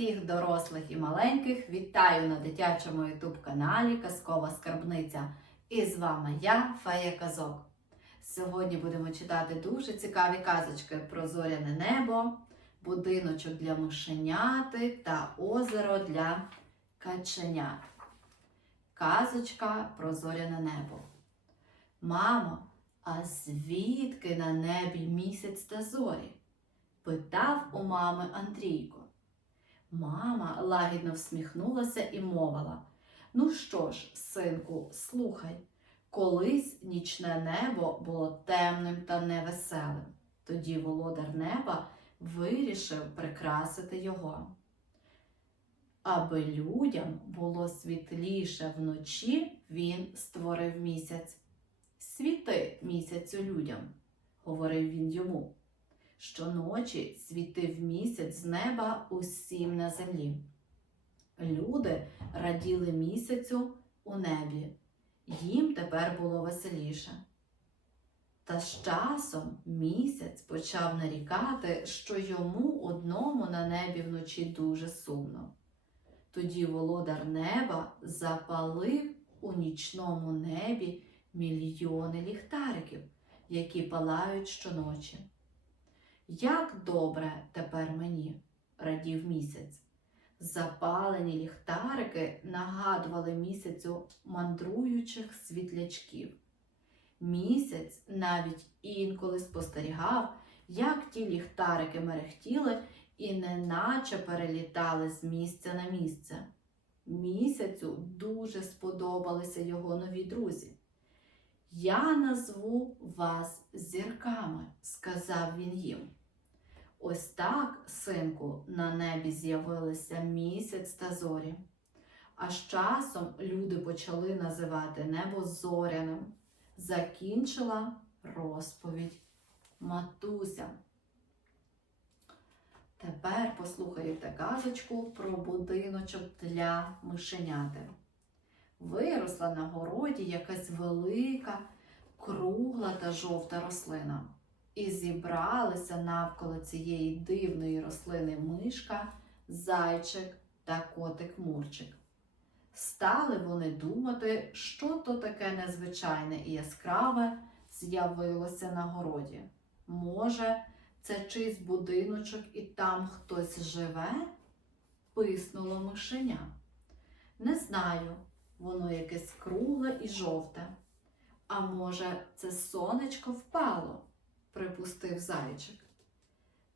всіх дорослих і маленьких вітаю на дитячому ютуб-каналі Казкова Скарбниця. І з вами я, Фея Казок. Сьогодні будемо читати дуже цікаві казочки про зоряне небо, будиночок для мишеняти та озеро для каченят. Казочка про зоряне небо. Мамо, а звідки на небі місяць та зорі? питав у мами Андрійко. Мама лагідно всміхнулася і мовила: Ну що ж, синку, слухай, колись нічне небо було темним та невеселим. Тоді володар неба вирішив прикрасити його. Аби людям було світліше вночі, він створив місяць. Світи місяцю людям, говорив він йому. Щоночі світив місяць з неба усім на землі. Люди раділи місяцю у небі, їм тепер було веселіше. Та з часом місяць почав нарікати, що йому одному на небі вночі дуже сумно. Тоді володар неба запалив у нічному небі мільйони ліхтариків, які палають щоночі. Як добре тепер мені, радів місяць. Запалені ліхтарики нагадували місяцю мандруючих світлячків. Місяць навіть інколи спостерігав, як ті ліхтарики мерехтіли і неначе перелітали з місця на місце. Місяцю дуже сподобалися його нові друзі. Я назву вас зірками, сказав він їм. Ось так, синку, на небі з'явилися місяць та зорі. А з часом люди почали називати небо зоряним. Закінчила розповідь матуся. Тепер послухайте казочку про будиночок для мишеняти. Виросла на городі якась велика, кругла та жовта рослина. І зібралися навколо цієї дивної рослини мишка, зайчик та котик Мурчик. Стали вони думати, що то таке незвичайне і яскраве з'явилося на городі. Може, це чийсь будиночок і там хтось живе? Писнуло мишеня. Не знаю, воно якесь кругле і жовте. А може, це сонечко впало? Припустив зайчик.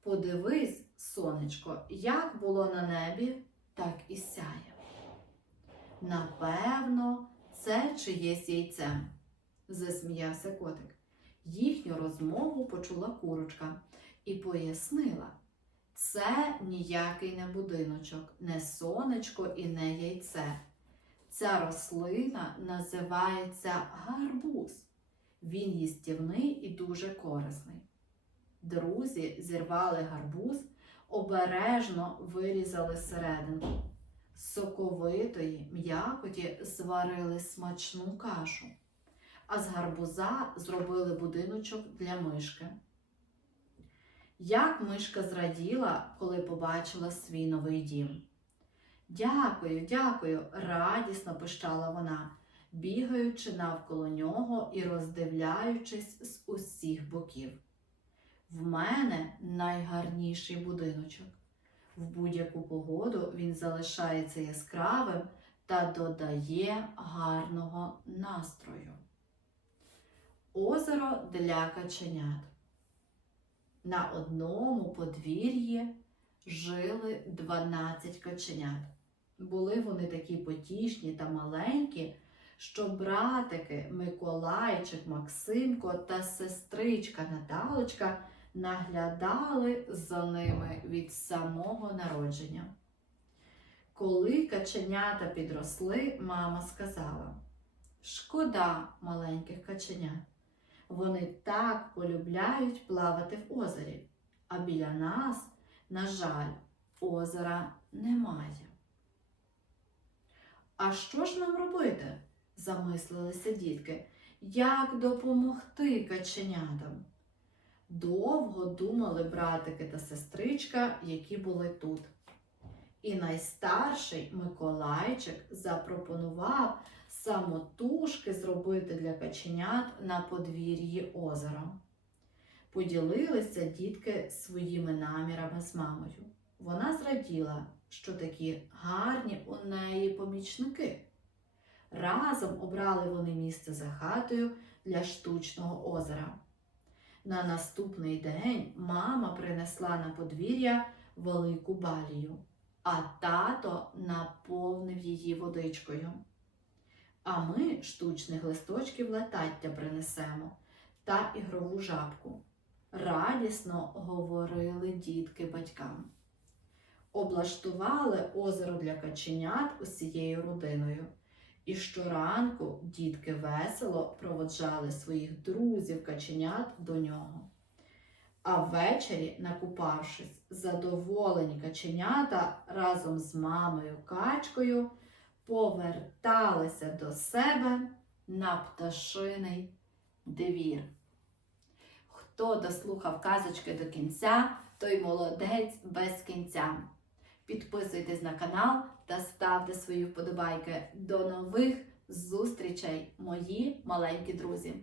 Подивись, сонечко, як було на небі, так і сяє. Напевно, це чиєсь яйце, засміявся котик. Їхню розмову почула курочка і пояснила. Це ніякий не будиночок, не сонечко і не яйце. Ця рослина називається гарбуз. Він їстівний і дуже корисний. Друзі зірвали гарбуз, обережно вирізали серединку. З Соковитої м'якоті зварили смачну кашу, а з гарбуза зробили будиночок для мишки. Як мишка зраділа, коли побачила свій новий дім. Дякую, дякую, радісно пищала вона бігаючи навколо нього і роздивляючись з усіх боків. В мене найгарніший будиночок. В будь-яку погоду він залишається яскравим та додає гарного настрою. Озеро для каченят. На одному подвір'ї жили 12 каченят. Були вони такі потішні та маленькі, що братики Миколайчик, Максимко та сестричка Наталочка наглядали за ними від самого народження. Коли каченята підросли, мама сказала: Шкода маленьких каченят. Вони так полюбляють плавати в озері, а біля нас, на жаль, озера немає. А що ж нам робити? Замислилися дітки. Як допомогти каченятам? Довго думали братики та сестричка, які були тут. І найстарший Миколайчик запропонував самотужки зробити для каченят на подвір'ї озера. Поділилися дітки своїми намірами з мамою. Вона зраділа, що такі гарні у неї помічники. Разом обрали вони місце за хатою для штучного озера. На наступний день мама принесла на подвір'я велику балію, а тато наповнив її водичкою. А ми штучних листочків латаття принесемо та ігрову жабку. Радісно говорили дітки батькам. Облаштували озеро для каченят усією родиною. І щоранку дітки весело проводжали своїх друзів каченят до нього. А ввечері, накупавшись, задоволені каченята разом з мамою качкою поверталися до себе на пташиний двір. Хто дослухав казочки до кінця, той молодець без кінця. Підписуйтесь на канал та ставте свої вподобайки. До нових зустрічей, мої маленькі друзі!